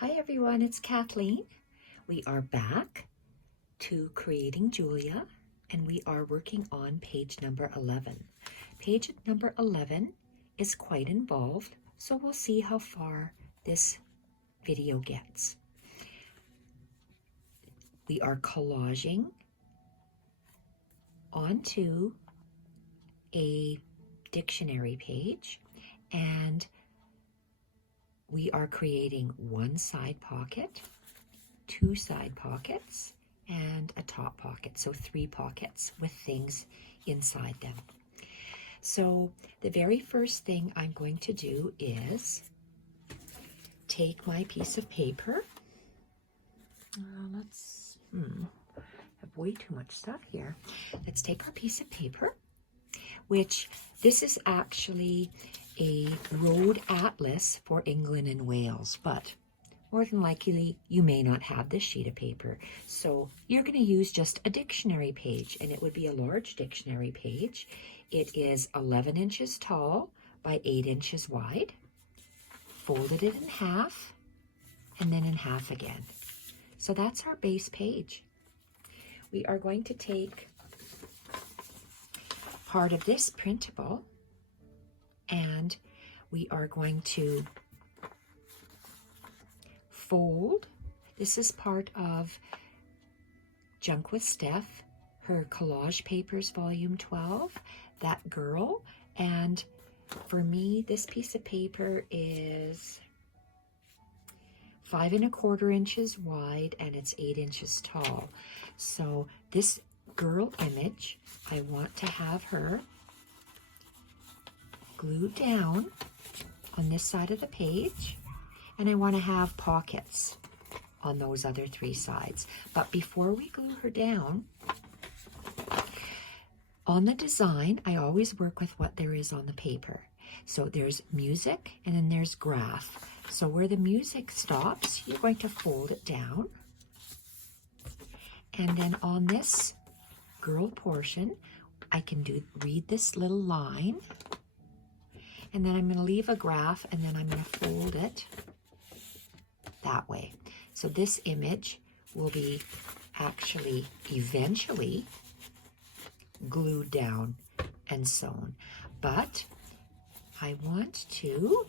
Hi everyone, it's Kathleen. We are back to Creating Julia and we are working on page number 11. Page number 11 is quite involved, so we'll see how far this video gets. We are collaging onto a dictionary page and we are creating one side pocket, two side pockets, and a top pocket. So 3 pockets with things inside them. So the very first thing I'm going to do is take my piece of paper. Have way too much stuff here. Let's take our piece of paper, which this is actually a road atlas for England and Wales, but more than likely you may not have this sheet of paper. So you're going to use just a dictionary page, and it would be a large dictionary page. It is 11 inches tall by 8 inches wide. Folded it in half and then in half again. So that's our base page. We are going to take part of this printable and we are going to fold. This is part of Junk With Steph, her Collage Papers Volume 12, that girl. And for me, this piece of paper is 5 1/4 inches wide and it's 8 inches tall. So this girl image, I want to have her glued down on this side of the page, and I want to have pockets on those other 3 sides. But before we glue her down, on the design, I always work with what there is on the paper. So there's music and then there's graph. So where the music stops, you're going to fold it down. And then on this girl portion, I can read this little line. And then I'm going to leave a graph and then I'm going to fold it that way. So this image will be actually eventually glued down and sewn. But I want to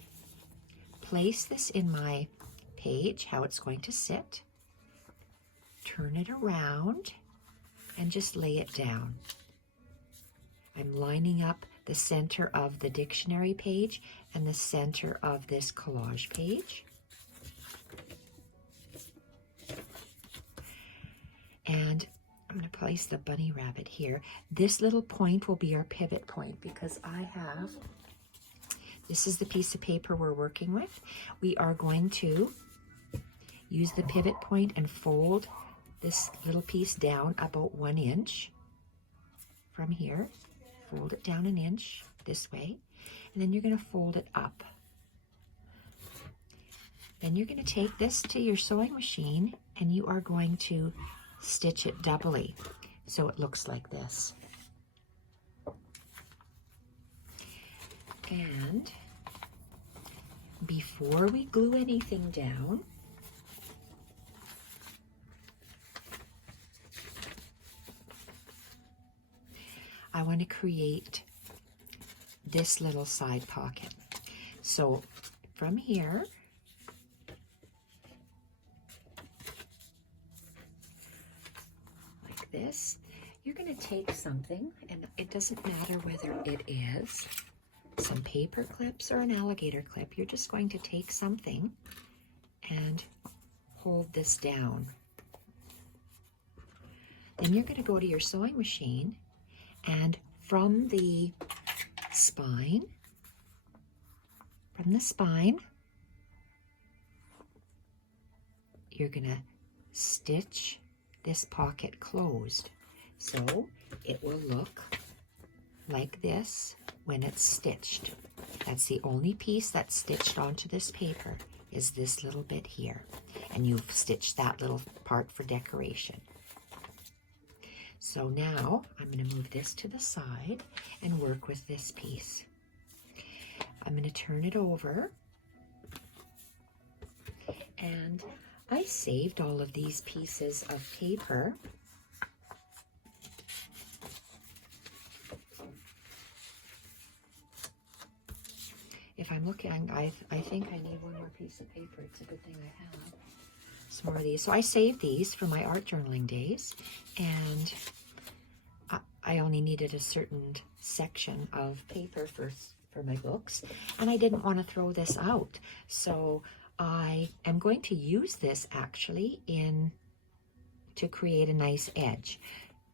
place this in my page, how it's going to sit, turn it around, and just lay it down. I'm lining up the center of the dictionary page and the center of this collage page. And I'm going to place the bunny rabbit here. This little point will be our pivot point because this is the piece of paper we're working with. We are going to use the pivot point and fold this little piece down about 1 inch from here. Fold it down 1 inch this way, and then you're going to fold it up. Then you're going to take this to your sewing machine and you are going to stitch it doubly so it looks like this. And before we glue anything down, I want to create this little side pocket. So from here, like this, you're going to take something, and it doesn't matter whether it is some paper clips or an alligator clip. You're just going to take something and hold this down. Then you're going to go to your sewing machine, and from the spine, you're going to stitch this pocket closed. So it will look like this when it's stitched. That's the only piece that's stitched onto this paper, is this little bit here. And you've stitched that little part for decoration. So now I'm going to move this to the side and work with this piece. I'm going to turn it over and saved all of these pieces of paper. If I'm looking, I think I need one more piece of paper. It's a good thing I have some more of these. So I saved these for my art journaling days, and I only needed a certain section of paper for my books, and I didn't want to throw this out. So I am going to use this actually to create a nice edge.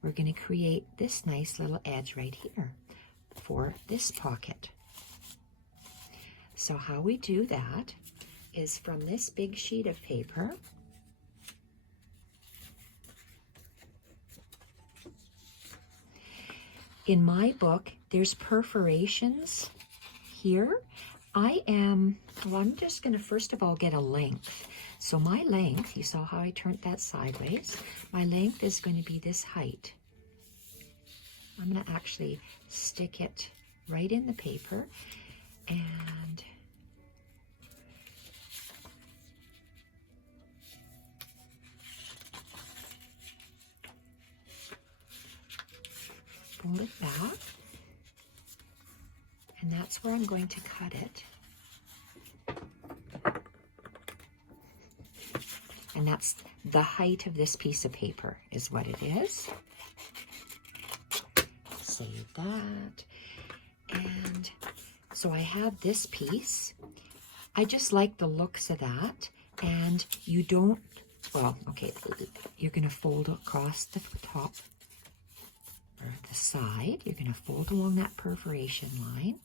We're going to create this nice little edge right here for this pocket. So how we do that is from this big sheet of paper, in my book, there's perforations here. I'm just going to first of all get a length. So my length, you saw how I turned that sideways. My length is going to be this height. I'm going to actually stick it right in the paper and fold it back, and that's where I'm going to cut it. And that's the height of this piece of paper is what it is. Save that. And so I have this piece. I just like the looks of that. And you don't, well, okay, you're going to fold across the top or the side. You're going to fold along that perforation line.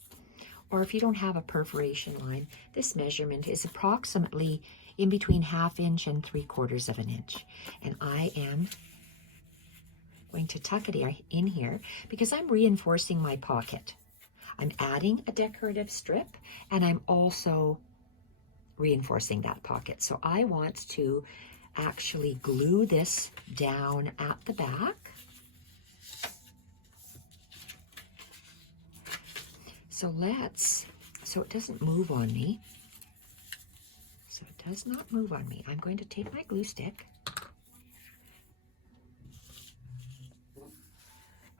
Or if you don't have a perforation line, this measurement is approximately in between 1/2 inch and 3/4 of an inch. And I am going to tuck it in here because I'm reinforcing my pocket. I'm adding a decorative strip, and I'm also reinforcing that pocket. So I want to actually glue this down at the back. So it doesn't move on me. So it does not move on me. I'm going to take my glue stick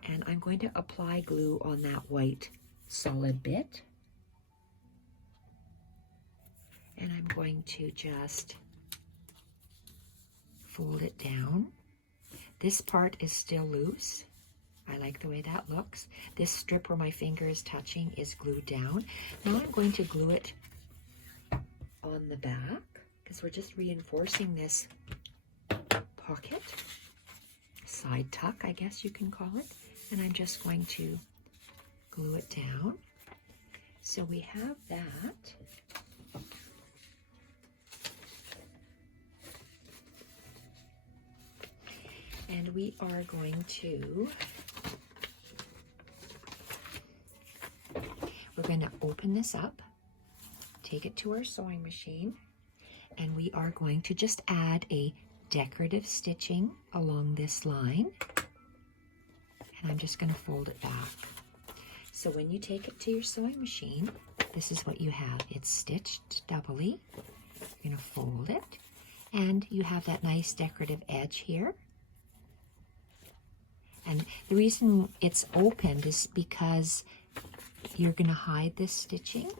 and I'm going to apply glue on that white solid bit. And I'm going to just fold it down. This part is still loose. I like the way that looks. This strip where my finger is touching is glued down. Now I'm going to glue it on the back because we're just reinforcing this pocket. Side tuck, I guess you can call it. And I'm just going to glue it down. So we have that. And we are going to, we're going to open this up, take it to our sewing machine, and we are going to just add a decorative stitching along this line. And I'm just going to fold it back. So when you take it to your sewing machine, this is what you have. It's stitched doubly. You're going to fold it, and you have that nice decorative edge here. And the reason it's opened is because you're going to hide this stitching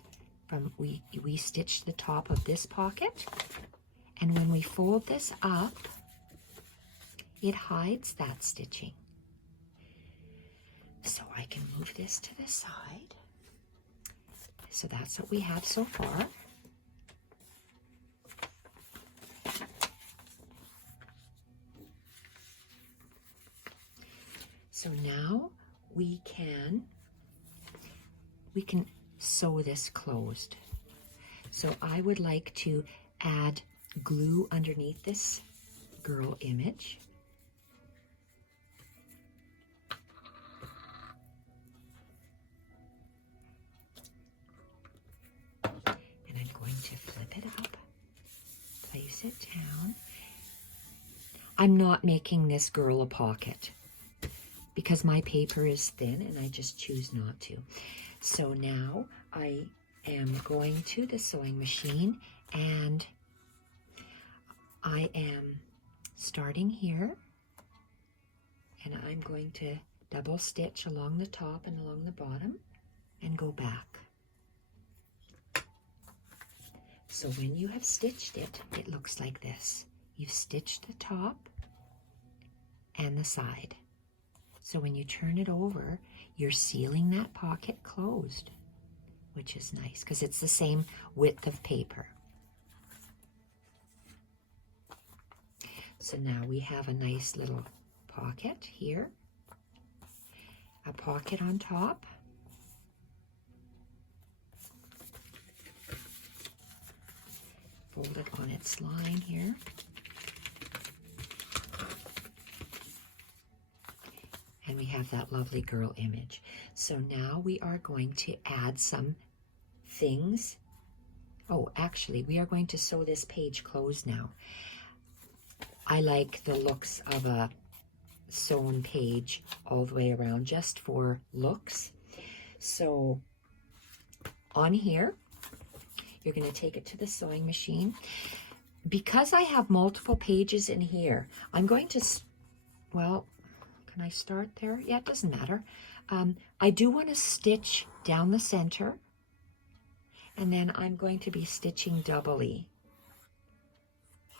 from, we stitched the top of this pocket, and when we fold this up, it hides that stitching. So I can move this to the side. So that's what we have so far. So now we can sew this closed. So I would like to add glue underneath this girl image. And I'm going to flip it up, place it down. I'm not making this girl a pocket because my paper is thin and I just choose not to. So now I am going to the sewing machine and I am starting here, and I'm going to double stitch along the top and along the bottom and go back. So when you have stitched it, it looks like this. You've stitched the top and the side. So when you turn it over, you're sealing that pocket closed, which is nice because it's the same width of paper. So now we have a nice little pocket here, a pocket on top, fold it on its line here, and we have that lovely girl image. So now we are going to add some things. Oh, actually, we are going to sew this page closed now. I like the looks of a sewn page all the way around, just for looks. So on here, you're going to take it to the sewing machine. Because I have multiple pages in here, I'm going to, well, can I start there? Yeah, it doesn't matter. I do want to stitch down the center, and then I'm going to be stitching doubly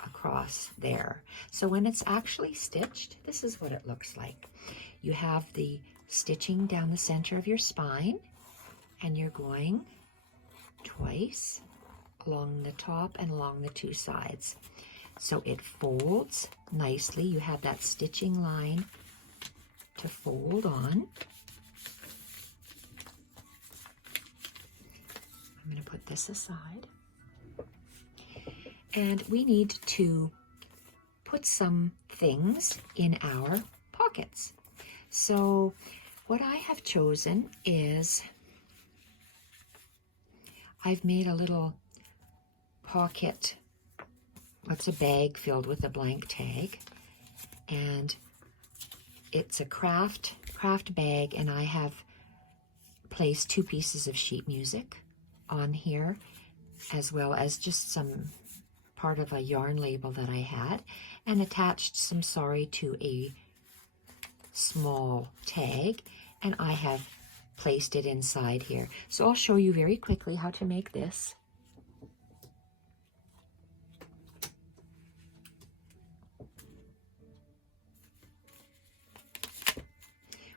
across there. So when it's actually stitched, this is what it looks like. You have the stitching down the center of your spine, and you're going twice along the top and along the two sides. So it folds nicely. You have that stitching line to fold on. I'm going to put this aside. And we need to put some things in our pockets. So what I have chosen is I've made a little pocket. It's a bag filled with a blank tag, and it's a craft bag, and I have placed 2 pieces of sheet music on here, as well as just some part of a yarn label that I had, and attached some sari to a small tag, and I have placed it inside here. So I'll show you very quickly how to make this.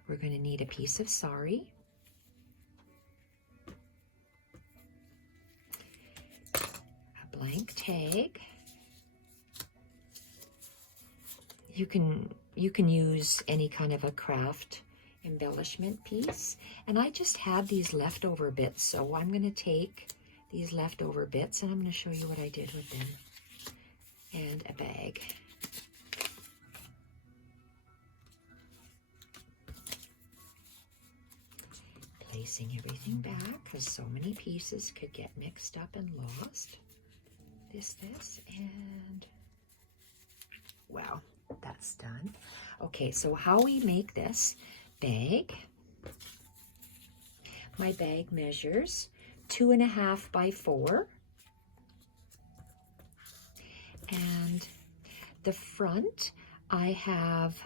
We're going to need a piece of sari, a blank tag. You can use any kind of a craft embellishment piece, and I just had these leftover bits, so I'm going to take these leftover bits and I'm going to show you what I did with them. And a bag. Placing everything back, because so many pieces could get mixed up and lost. This, and wow, that's done. Okay, so how we make this bag. My bag measures 2.5 by 4. And the front, I have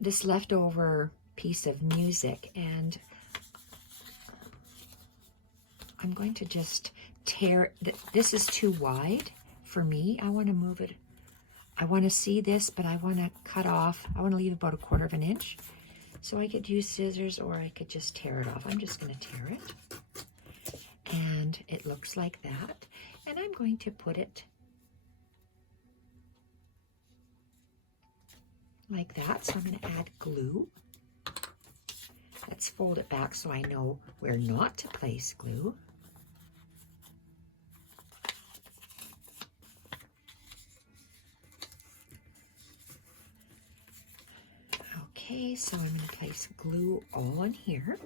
this leftover piece of music, and I'm going to just tear, this is too wide for me. I want to move it. I want to see this, but I want to cut off, I want to leave about 1/4 inch. So I could use scissors, or I could just tear it off. I'm just going to tear it. And it looks like that. And I'm going to put it like that. So I'm going to add glue. Let's fold it back so I know where not to place glue. Okay, so I'm going to place glue all on here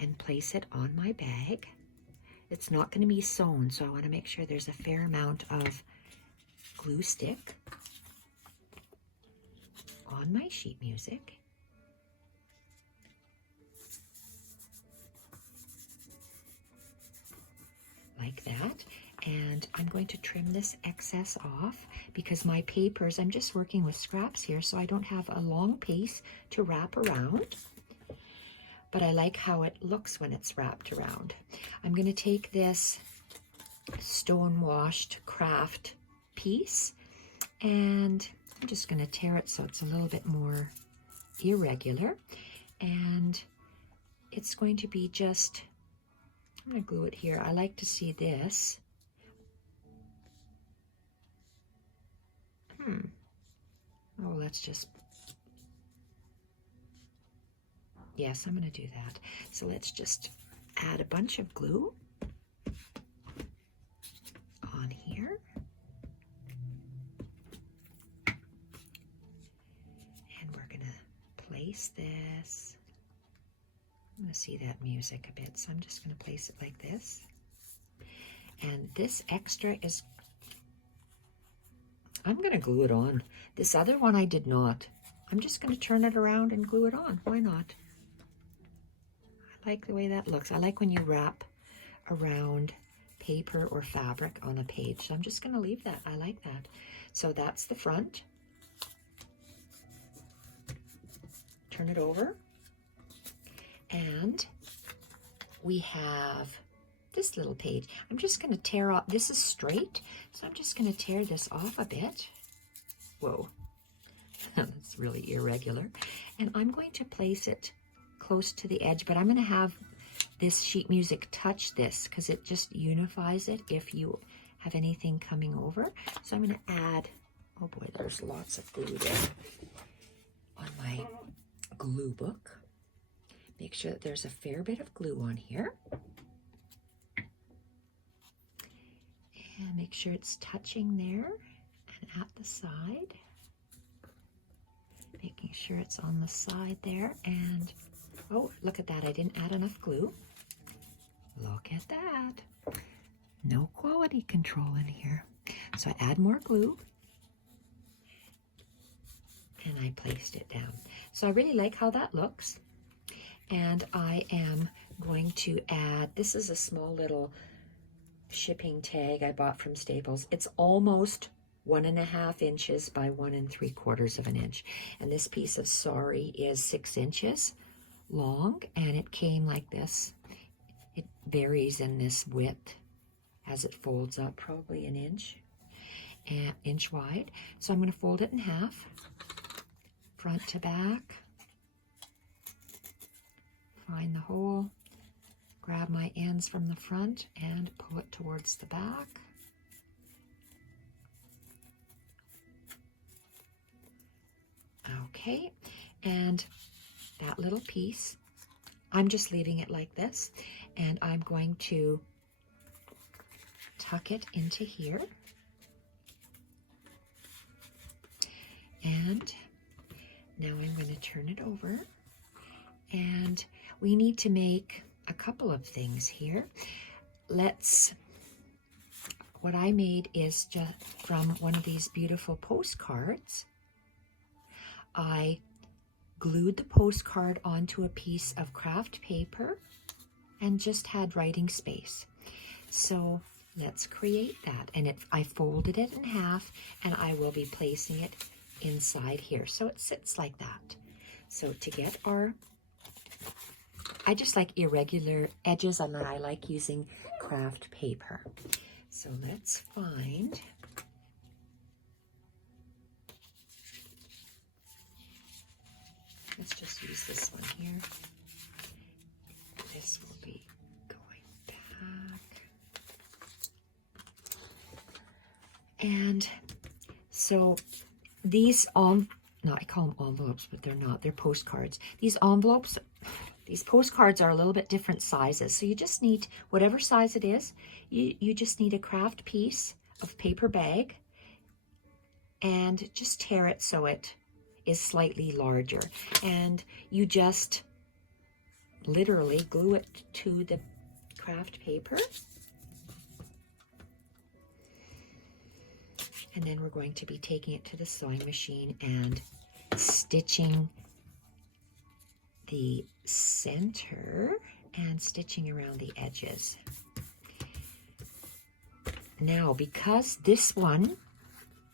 and place it on my bag. It's not going to be sewn, so I want to make sure there's a fair amount of glue stick on my sheet music. Like that. And I'm going to trim this excess off because my papers, I'm just working with scraps here, so I don't have a long piece to wrap around. But I like how it looks when it's wrapped around. I'm going to take this stone washed craft piece and I'm just going to tear it so it's a little bit more irregular. And it's going to be just, I'm going to glue it here. I like to see this. Oh, let's just, yes, I'm going to do that. So let's just add a bunch of glue on here. And we're going to place this. I'm going to see that music a bit, so I'm just going to place it like this. And this extra is, I'm going to glue it on. This other one I did not. I'm just going to turn it around and glue it on. Why not? I like the way that looks. I like when you wrap around paper or fabric on a page. So I'm just going to leave that. I like that. So that's the front. Turn it over. And we have this little page. I'm just going to tear off, this is straight, so I'm just going to tear this off a bit. Whoa, that's really irregular. And I'm going to place it close to the edge, but I'm going to have this sheet music touch this because it just unifies it if you have anything coming over. So I'm going to add, oh boy, there's lots of glue there on my glue book. Make sure that there's a fair bit of glue on here. And make sure it's touching there and at the side. Making sure it's on the side there. And, oh, look at that. I didn't add enough glue. Look at that. No quality control in here. So I add more glue. And I placed it down. So I really like how that looks. And I am going to add, this is a small little shipping tag I bought from Staples. It's almost 1.5 inches by 1 3/4 of an inch. And this piece of sari is 6 inches long, and it came like this. It varies in this width as it folds up, probably an inch, and inch wide. So I'm going to fold it in half, front to back. Find the hole, grab my ends from the front and pull it towards the back. Okay, and that little piece, I'm just leaving it like this, and I'm going to tuck it into here. And now I'm going to turn it over, and we need to make a couple of things here. What I made is just from one of these beautiful postcards. I glued the postcard onto a piece of craft paper and just had writing space. So let's create that. And I folded it in half, and I will be placing it inside here. So it sits like that. So to get I just like irregular edges, and I like using craft paper. So let's find, let's just use this one here. This will be going back. And so these, I call them envelopes, but they're not, they're postcards. These envelopes, these postcards are a little bit different sizes. So you just need, whatever size it is, you just need a craft piece of paper bag and just tear it so it is slightly larger. And you just literally glue it to the craft paper. And then we're going to be taking it to the sewing machine and stitching the center and stitching around the edges. Now, because this one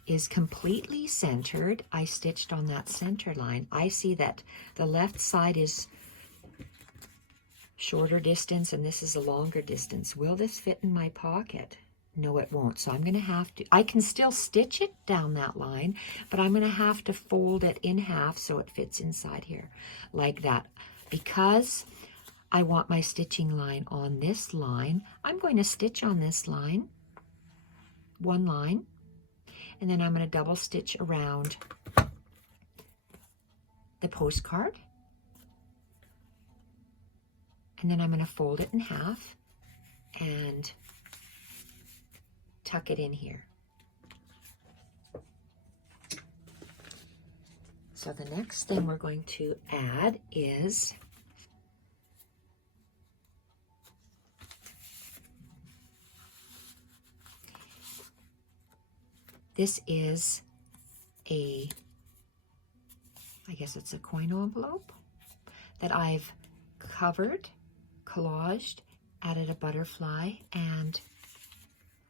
is completely centered, I stitched on that center line. I see that the left side is shorter distance and this is a longer distance. Will this fit in my pocket? No, it won't. So I'm going to have to, I can still stitch it down that line, but I'm going to have to fold it in half so it fits inside here like that. Because I want my stitching line on this line, I'm going to stitch on this line, one line, and then I'm going to double stitch around the postcard. And then I'm going to fold it in half and tuck it in here. So the next thing we're going to add is this is a, I guess it's a coin envelope that I've covered, collaged, added a butterfly, and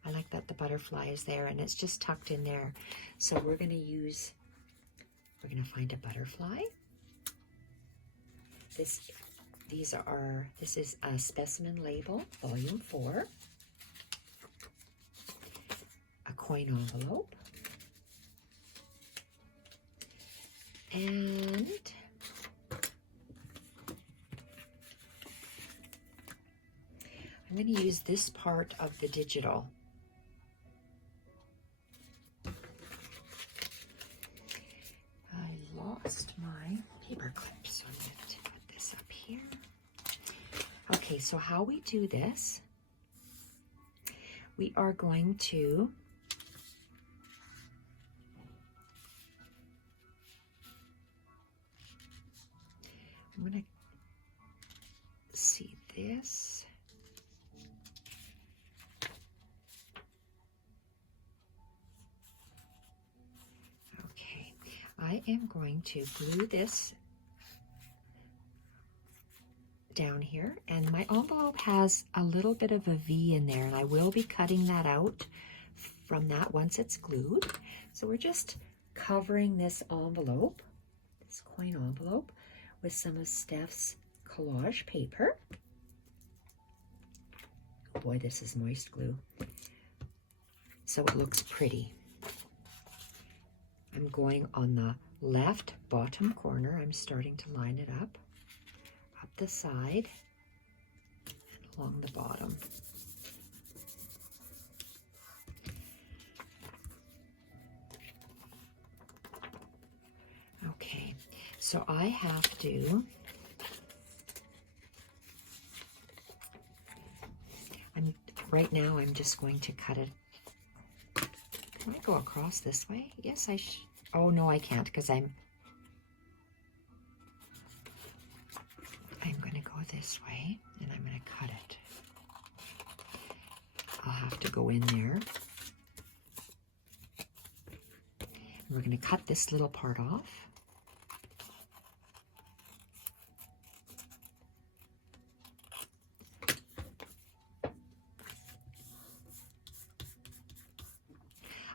I like that the butterfly is there and it's just tucked in there. So we're going to find a butterfly. This is a Specimen Label, Volume 4. A coin envelope. And I'm going to use this part of the digital. I lost my paper clip, so I'm going to put this up here. Okay, so how we do this, we are going to I'm going to see this. Okay, I am going to glue this down here, and my envelope has a little bit of a V in there, and I will be cutting that out from that once it's glued. So we're just covering this envelope, this coin envelope, with some of Steph's collage paper. Oh boy, this is moist glue. So it looks pretty. I'm going on the left bottom corner. I'm starting to line it up the side, and along the bottom. Okay, so I have to, right now I'm just going to cut it. Can I go across this way? Yes, I should. Oh no, I can't, because I'm going to go this way, and I'm going to cut it. I'll have to go in there. And we're going to cut this little part off.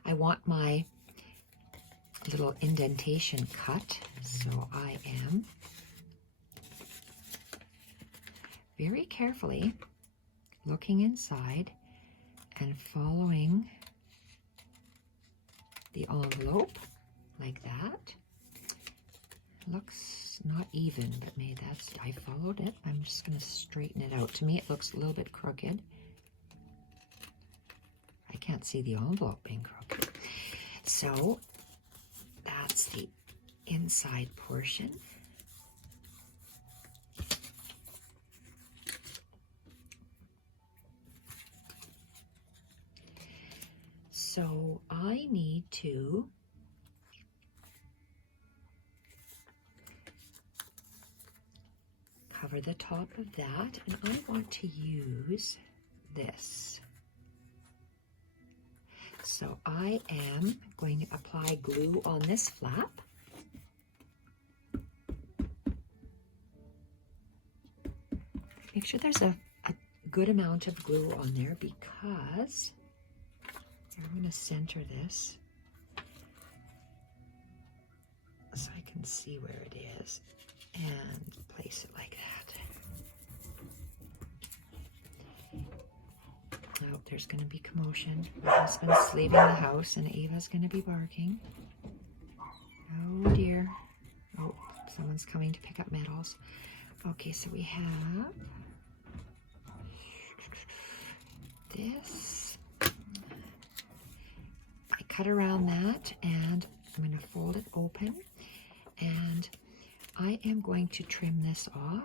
I want my little indentation cut, so I am very carefully looking inside and following the envelope like that. Looks not even, but maybe that's, I followed it. I'm just going to straighten it out. To me, it looks a little bit crooked. I can't see the envelope being crooked. So that's the inside portion. So I need to cover the top of that, and I want to use this. So I am going to apply glue on this flap. Make sure there's a good amount of glue on there, because I'm going to center this so I can see where it is and place it like that. Oh, there's going to be commotion. My husband's leaving the house and Ava's going to be barking. Oh dear. Oh, someone's coming to pick up medals. Okay, so we have this. I cut around that and I'm going to fold it open and I am going to trim this off.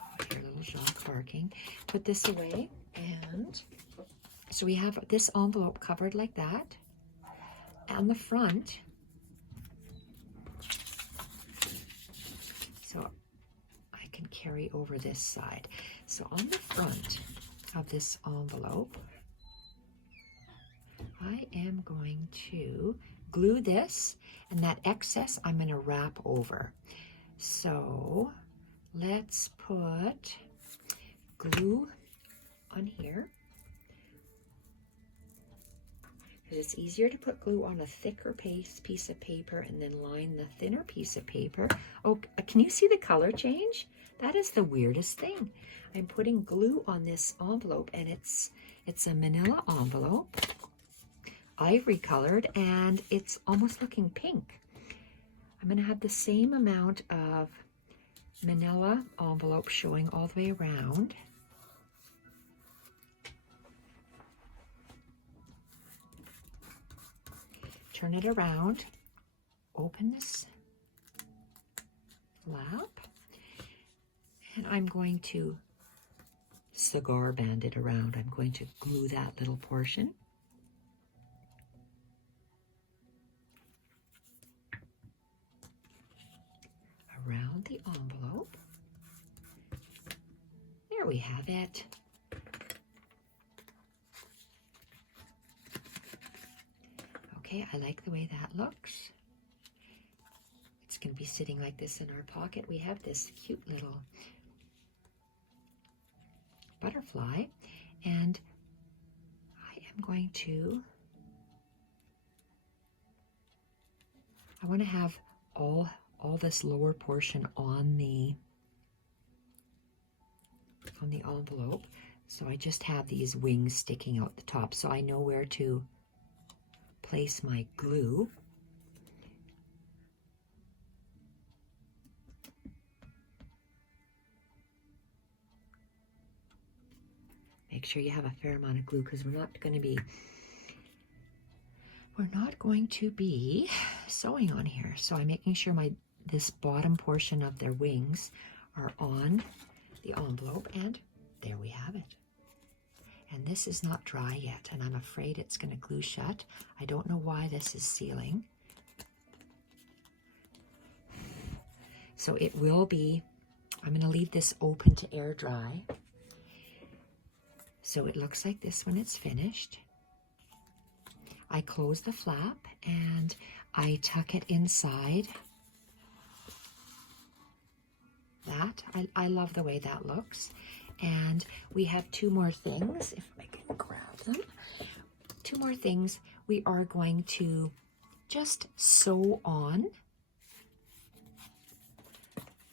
Oh, here, little Jacques barking. Put this away, and so we have this envelope covered like that. On the front, so I can carry over this side. So on the front of this envelope, I am going to glue this, and that excess I'm going to wrap over. So let's put glue on here. It's easier to put glue on a thicker piece of paper and then line the thinner piece of paper. Oh, can you see the color change? That is the weirdest thing. I'm putting glue on this envelope, and it's a manila envelope, ivory colored, and it's almost looking pink. I'm going to have the same amount of manila envelope showing all the way around. Turn it around, open this flap, and I'm going to cigar band it around. I'm going to glue that little portion. Around the envelope. There we have it. Okay, I like the way that looks. It's going to be sitting like this in our pocket. We have this cute little butterfly, and I am going to, I want to have all this lower portion on the envelope. So I just have these wings sticking out the top, so I know where to place my glue. Make sure you have a fair amount of glue, because we're not going to be sewing on here. So I'm making sure this bottom portion of their wings are on the envelope, and there we have it. And this is not dry yet, and I'm afraid it's going to glue shut. I don't know why this is sealing. So it will be, I'm going to leave this open to air dry. So it looks like this when it's finished. I close the flap and I tuck it inside. That, I love the way that looks. And we have two more things, if I can grab them. Two more things. We are going to just sew on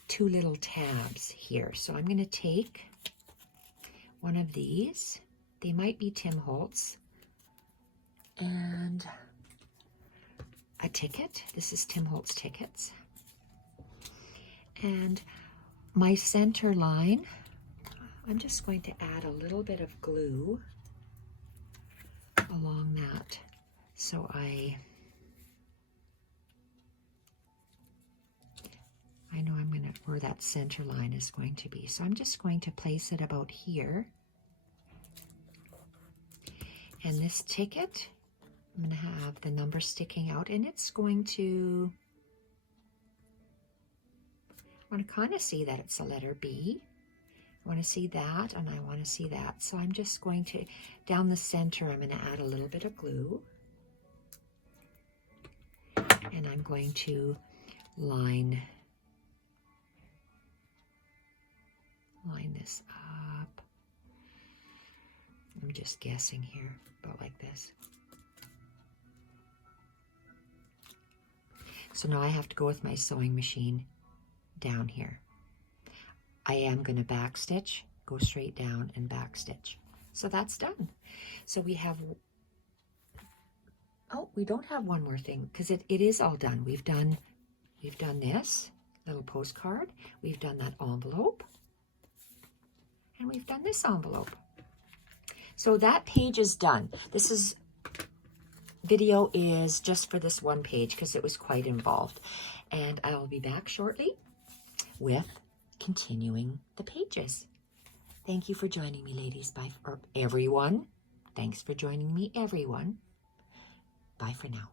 two little tabs here. So I'm going to take one of these. They might be Tim Holtz. And a ticket. This is Tim Holtz tickets. And my center line, I'm just going to add a little bit of glue along that. So I know I'm going to, where that center line is going to be. So I'm just going to place it about here. And this ticket, I'm going to have the number sticking out, and it's going to, I want to kind of see that it's a letter B. I want to see that, and I want to see that. So I'm just going to, down the center, I'm going to add a little bit of glue. And I'm going to line this up. I'm just guessing here, about like this. So now I have to go with my sewing machine down here. I am going to back stitch, go straight down and back stitch. So that's done. So we have, oh, we don't have one more thing because it is all done. We've done this little postcard. We've done that envelope. And we've done this envelope. So that page is done. This video is just for this one page because it was quite involved. And I'll be back shortly with continuing the pages. Thank you for joining me, ladies. Bye, or everyone. Thanks for joining me, everyone. Bye for now.